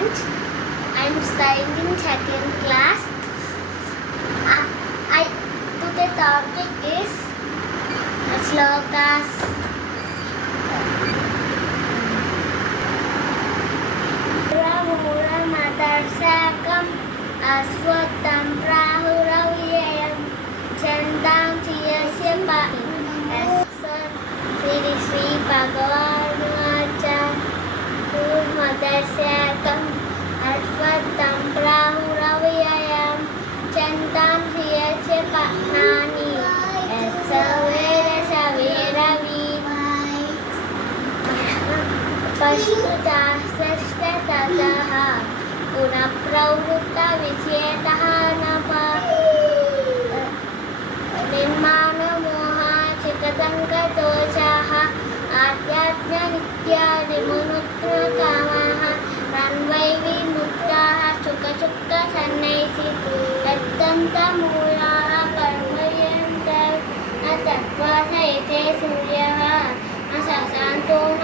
Prashant. I'm studying in second class. The topic is slokas. Mula matarsakam aswatam prahuraviyam chandam siyasya pahi aswan Sri Sri Bhagavanuvacha matarsakam aswatam prahuraviyam chandam siyasya pahnani पश्चितास्ततः पुनः प्रवृत्तविषयतः नभः निर्माणमोहाचिकसङ्गदोषाः आध्यात्मनित्या विमुक्तकामाः तन्वैर्विमुक्ताः सुखसन्नैः तत्तन्तमूलाः कर्मयन्ते न तत्त्वासैते सूर्यः न शशान्तो न